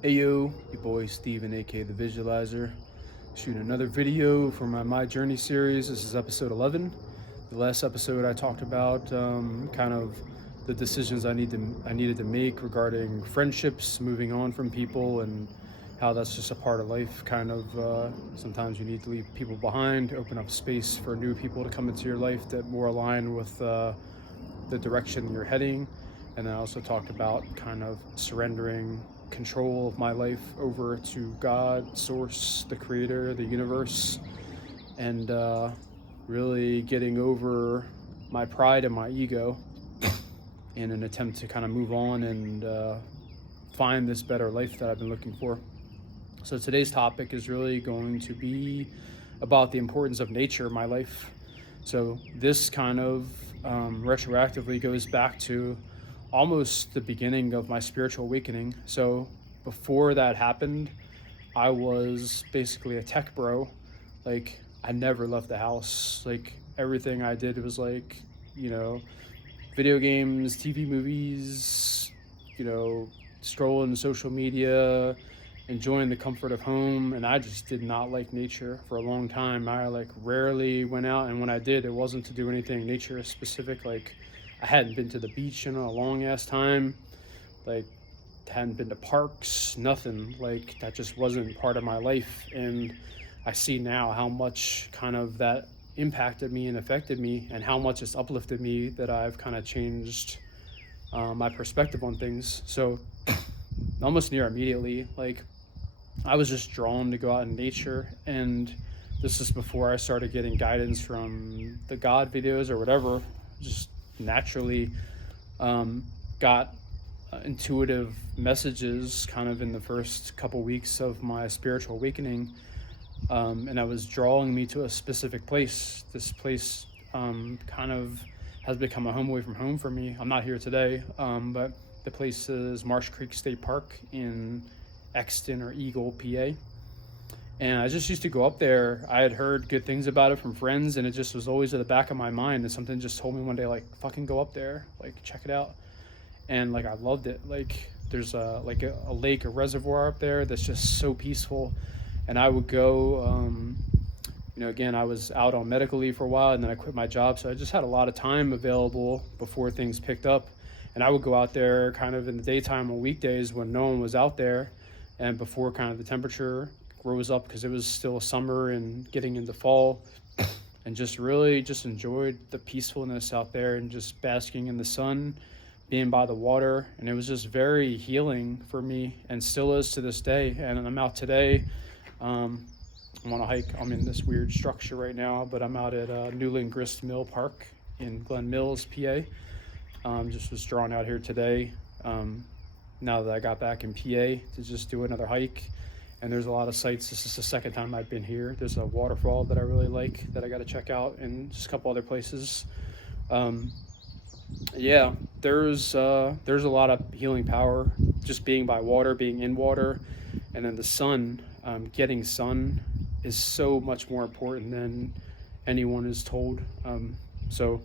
Hey yo, your boy Steven, aka The Visualizer, shooting another video for my Journey series. This is episode 11. The last episode I talked about kind of the decisions I needed to make regarding friendships, moving on from people, and how that's just a part of life. Sometimes you need to leave people behind, open up space for new people to come into your life that more align with the direction you're heading. And then I also talked about kind of surrendering control of my life over to God, Source, the Creator, the universe, and really getting over my pride and my ego in an attempt to kind of move on and find this better life that I've been looking for. So today's topic is really going to be about the importance of nature in my life. So this kind of retroactively goes back to almost the beginning of my spiritual awakening. So before that happened, I was basically a tech bro. Like, I never left the house. Like, everything I did was like, video games, TV movies, scrolling social media, enjoying the comfort of home. And I just did not like nature for a long time. I rarely went out, and when I did, it wasn't to do anything nature specific. Like, I hadn't been to the beach in a long ass time. Like, hadn't been to parks, nothing. Like, that just wasn't part of my life. And I see now how much kind of that impacted me and affected me, and how much it's uplifted me that I've kind of changed my perspective on things. So almost near immediately, like, I was just drawn to go out in nature. And this is before I started getting guidance from the God videos or whatever. Just naturally got intuitive messages kind of in the first couple weeks of my spiritual awakening, and I was drawing me to a specific place. This place kind of has become a home away from home for me. I'm not here today, but the place is Marsh Creek State Park in Exton or Eagle, PA. And I just used to go up there. I had heard good things about it from friends, and it just was always at the back of my mind. And something just told me one day, like, fucking go up there, like, check it out. And like, I loved it. Like, there's a lake, a reservoir up there that's just so peaceful. And I would go, again, I was out on medical leave for a while, and then I quit my job. So I just had a lot of time available before things picked up. And I would go out there kind of in the daytime on weekdays when no one was out there, and before kind of the temperature rose up, because it was still summer and getting into fall, and just really just enjoyed the peacefulness out there and just basking in the sun, being by the water. And it was just very healing for me, and still is to this day. And I'm out today. I'm on a hike. I'm in this weird structure right now, but I'm out at Newland Grist Mill Park in Glen Mills, PA. Just was drawn out here today, now that I got back in PA, to just do another hike. And there's a lot of sites. This is the second time I've been here. There's a waterfall that I really like that I got to check out, and just a couple other places. Yeah, there's a lot of healing power just being by water, being in water. And then the sun, getting sun is so much more important than anyone is told. So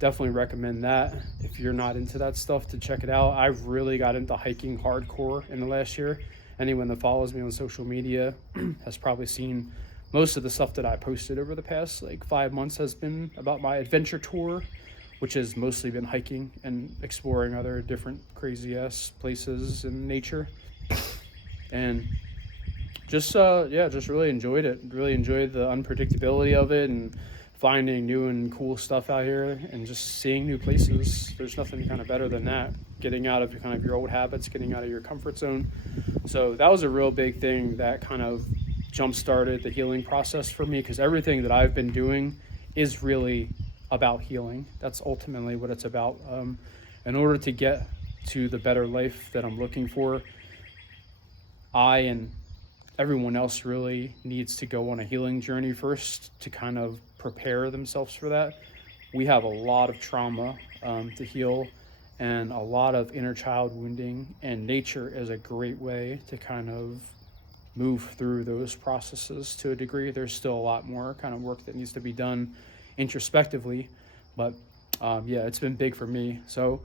definitely recommend that if you're not into that stuff, to check it out. I've really got into hiking hardcore in the last year. Anyone that follows me on social media has probably seen most of the stuff that I posted over the past 5 months has been about my adventure tour, which has mostly been hiking and exploring other different crazy ass places in nature. And just really enjoyed it. Really enjoyed the unpredictability of it, and finding new and cool stuff out here, and just seeing new places. There's nothing kind of better than that. Getting out of kind of your old habits, getting out of your comfort zone. So that was a real big thing that kind of jump-started the healing process for me, because everything that I've been doing is really about healing. That's ultimately what it's about. In order to get to the better life that I'm looking for, I and everyone else really needs to go on a healing journey first to kind of prepare themselves for that. We have a lot of trauma to heal, and a lot of inner child wounding, and nature is a great way to kind of move through those processes to a degree. There's still a lot more kind of work that needs to be done introspectively, but yeah, it's been big for me. So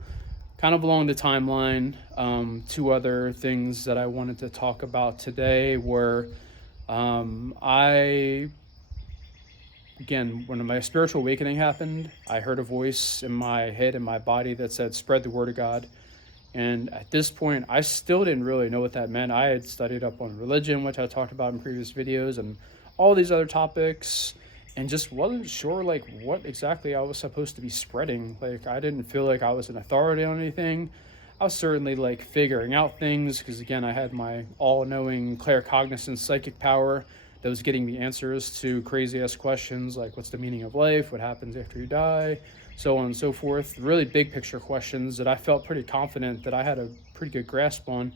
kind of along the timeline, two other things that I wanted to talk about today were again, when my spiritual awakening happened, I heard a voice in my head and my body that said, spread the word of God. And at this point, I still didn't really know what that meant. I had studied up on religion, which I talked about in previous videos, and all these other topics, and just wasn't sure like what exactly I was supposed to be spreading. Like, I didn't feel like I was an authority on anything. I was certainly like figuring out things because, again, I had my all-knowing claircognizant psychic power that was getting me answers to crazy-ass questions like what's the meaning of life, what happens after you die, so on and so forth. Really big picture questions that I felt pretty confident that I had a pretty good grasp on.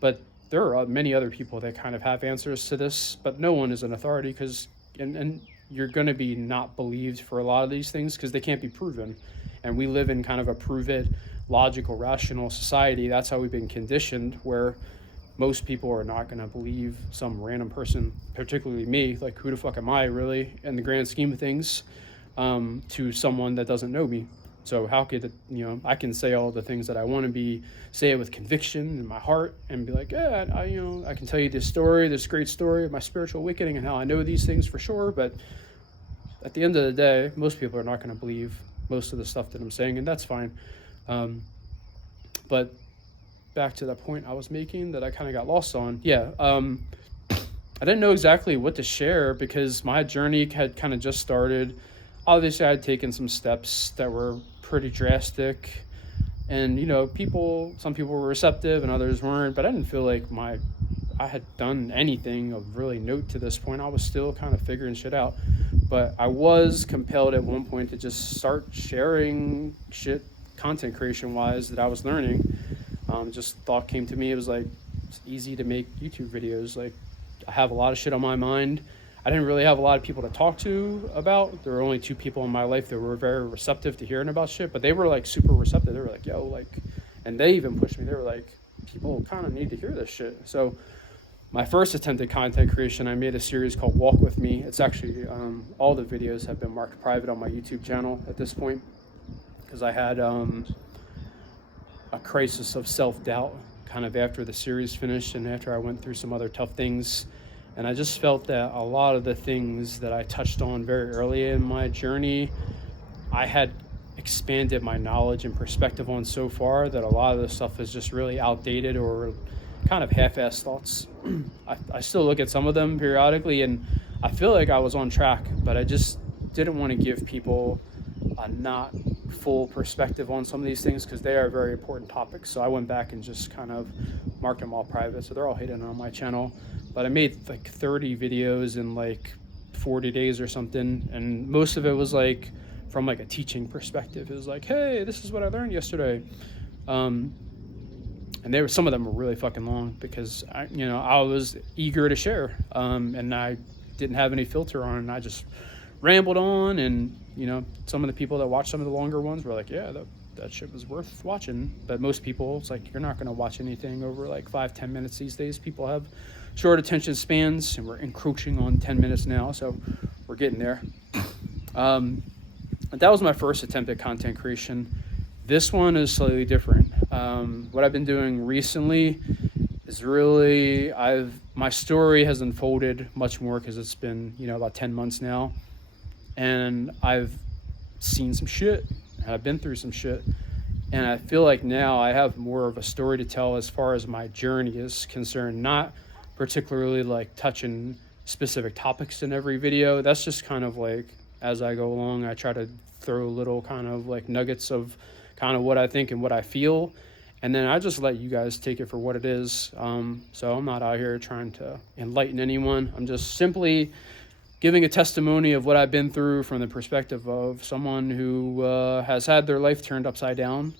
But there are many other people that kind of have answers to this, but no one is an authority because, and you're going to be not believed for a lot of these things because they can't be proven. And we live in kind of a prove it, logical, rational society. That's how we've been conditioned, where most people are not going to believe some random person, particularly me. Like, who the fuck am I really in the grand scheme of things, to someone that doesn't know me? So how could, I can say all the things that I want to say it with conviction in my heart and be like, yeah, I can tell you this great story of my spiritual awakening and how I know these things for sure. But at the end of the day, most people are not going to believe most of the stuff that I'm saying, and that's fine. But back to that point I was making that I kind of got lost on. I didn't know exactly what to share because my journey had kind of just started. Obviously, I had taken some steps that were pretty drastic, and some people were receptive and others weren't, but I didn't feel like I had done anything of really note to this point. I was still kind of figuring shit out, but I was compelled at one point to just start sharing shit content creation wise that I was learning. Just thought came to me. It was like, it's easy to make YouTube videos. Like, I have a lot of shit on my mind. I didn't really have a lot of people to talk to about. There were only 2 people in my life that were very receptive to hearing about shit, but they were like super receptive. They were like, yo, like, and they even pushed me. They were like, people kind of need to hear this shit. So my first attempt at content creation, I made a series called Walk With Me. It's actually, all the videos have been marked private on my YouTube channel at this point because I had a crisis of self-doubt kind of after the series finished and after I went through some other tough things. And I just felt that a lot of the things that I touched on very early in my journey, I had expanded my knowledge and perspective on so far that a lot of the stuff is just really outdated or kind of half-assed thoughts. I still look at some of them periodically and I feel like I was on track, but I just didn't want to give people a not full perspective on some of these things because they are very important topics. So I went back and just kind of marked them all private, so they're all hidden on my channel. But I made like 30 videos in like 40 days or something, and most of it was like from like a teaching perspective. It was like, hey, this is what I learned yesterday, and some of them were really fucking long because I was eager to share, and I didn't have any filter on it, and I just rambled on. And some of the people that watched some of the longer ones were like, yeah, that shit was worth watching. But most people, it's like, you're not going to watch anything over like 5-10 minutes these days. People have short attention spans, and we're encroaching on 10 minutes now, so we're getting there. That was my first attempt at content creation. This one is slightly different. What I've been doing recently is really, my story has unfolded much more because it's been about 10 months now, and I've seen some shit, and I've been through some shit, and I feel like now I have more of a story to tell as far as my journey is concerned, not particularly like touching specific topics in every video. That's just kind of like, as I go along, I try to throw little kind of like nuggets of kind of what I think and what I feel, and then I just let you guys take it for what it is. So I'm not out here trying to enlighten anyone. I'm just simply giving a testimony of what I've been through from the perspective of someone who has had their life turned upside down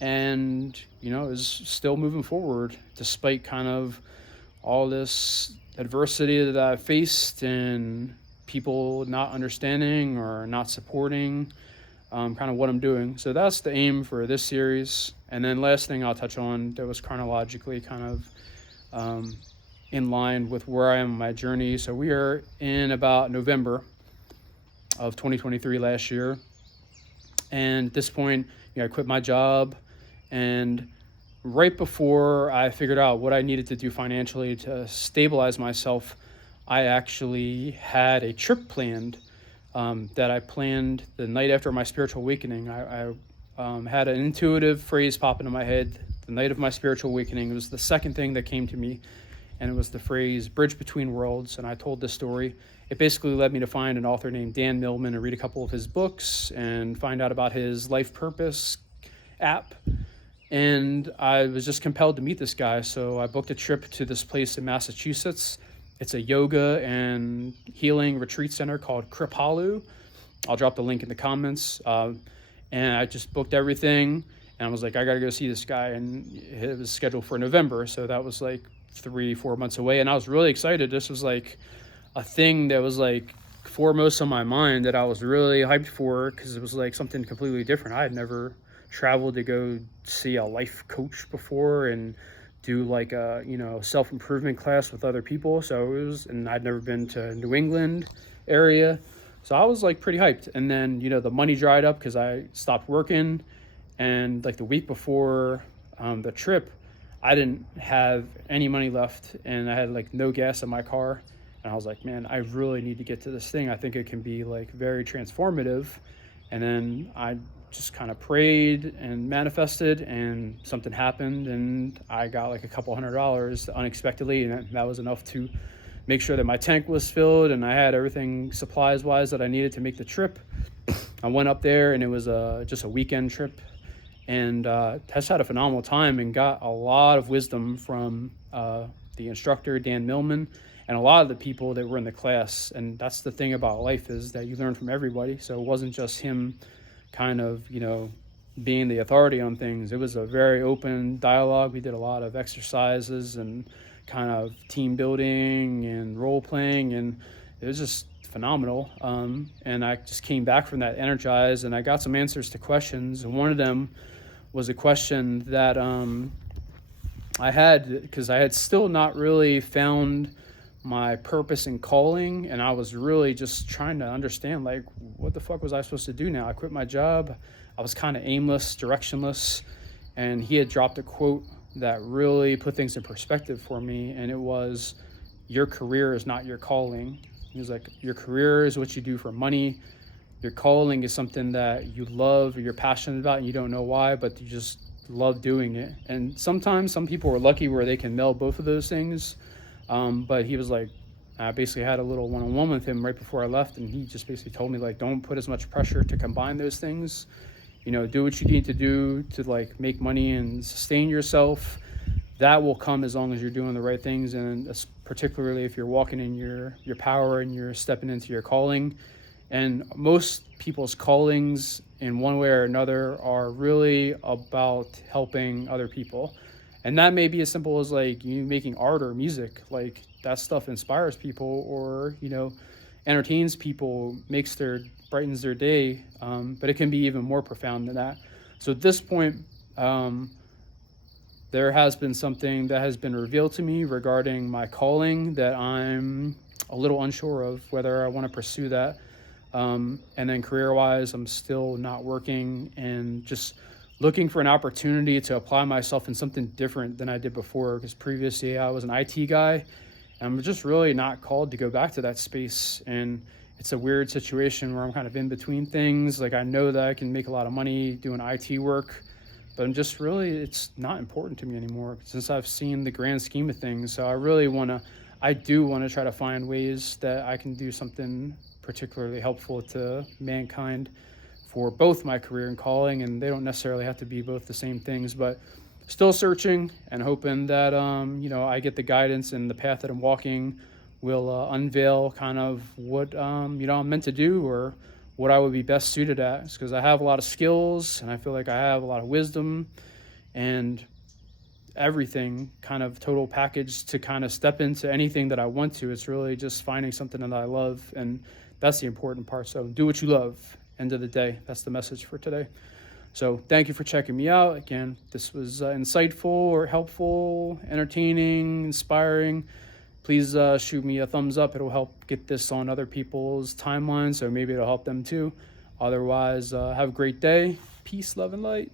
and is still moving forward despite kind of all this adversity that I've faced and people not understanding or not supporting kind of what I'm doing. So that's the aim for this series. And then last thing I'll touch on that was chronologically kind of in line with where I am in my journey. So we are in about November of 2023 last year. And at this point, I quit my job And right before I figured out what I needed to do financially to stabilize myself, I actually had a trip planned, that I planned the night after my spiritual awakening. I had an intuitive phrase pop into my head the night of my spiritual awakening. It was the second thing that came to me, and it was the phrase "bridge between worlds." And I told this story. It basically led me to find an author named Dan Millman and read a couple of his books and find out about his life purpose app. And I was just compelled to meet this guy. So I booked a trip to this place in Massachusetts. It's a yoga and healing retreat center called Kripalu. I'll drop the link in the comments. And I just booked everything. And I was like, I got to go see this guy. And it was scheduled for November. So that was like 3-4 months away. And I was really excited. This was like a thing that was like foremost on my mind that I was really hyped for, because it was like something completely different. I had never traveled to go see a life coach before and do like a, self-improvement class with other people. So it was, and I'd never been to New England area. So I was like pretty hyped. And then, the money dried up because I stopped working. And like the week before the trip, I didn't have any money left, and I had like no gas in my car. And I was like, man, I really need to get to this thing. I think it can be like very transformative. And then I just kind of prayed and manifested, and something happened, and I got like a couple $100 unexpectedly, and that was enough to make sure that my tank was filled and I had everything supplies wise that I needed to make the trip. I went up there, and it was just a weekend trip, and just had a phenomenal time and got a lot of wisdom from the instructor, Dan Millman, and a lot of the people that were in the class. And that's the thing about life, is that you learn from everybody. So it wasn't just him kind of, being the authority on things. It was a very open dialogue. We did a lot of exercises and kind of team building and role playing, and it was just phenomenal. And I just came back from that energized, and I got some answers to questions. And one of them was a question that I had, because I had still not really found my purpose and calling, and I was really just trying to understand, like, what the fuck was I supposed to do now? I quit my job. I was kind of aimless, directionless, and he had dropped a quote that really put things in perspective for me, and it was, your career is not your calling. He was like, your career is what you do for money. Your calling is something that you love or you're passionate about, and you don't know why, but you just love doing it. And sometimes some people are lucky where they can meld both of those things. But he was like, I basically had a little one-on-one with him right before I left, and he just basically told me, like, don't put as much pressure to combine those things. Do what you need to do to like make money and sustain yourself. That will come as long as you're doing the right things, and particularly if you're walking in your power and you're stepping into your calling. And most people's callings in one way or another are really about helping other people. And that may be as simple as like you making art or music. Like that stuff inspires people, or entertains people, brightens their day. But it can be even more profound than that. So at this point, there has been something that has been revealed to me regarding my calling that I'm a little unsure of whether I want to pursue that. And then career-wise, I'm still not working and just looking for an opportunity to apply myself in something different than I did before, because previously I was an IT guy, and I'm just really not called to go back to that space. And it's a weird situation where I'm kind of in between things. Like, I know that I can make a lot of money doing IT work, but it's not important to me anymore since I've seen the grand scheme of things. So I do want to try to find ways that I can do something particularly helpful to mankind for both my career and calling, and they don't necessarily have to be both the same things, but still searching and hoping that I get the guidance, and the path that I'm walking will unveil kind of what I'm meant to do, or what I would be best suited at. Because I have a lot of skills, and I feel like I have a lot of wisdom and everything kind of total package to kind of step into anything that I want to. It's really just finding something that I love, and that's the important part. So do what you love. End of the day, that's the message for today. So thank you for checking me out. Again, this was insightful or helpful, entertaining, inspiring. Please shoot me a thumbs up. It'll help get this on other people's timelines, so maybe it'll help them too. Otherwise, have a great day. Peace, love, and light.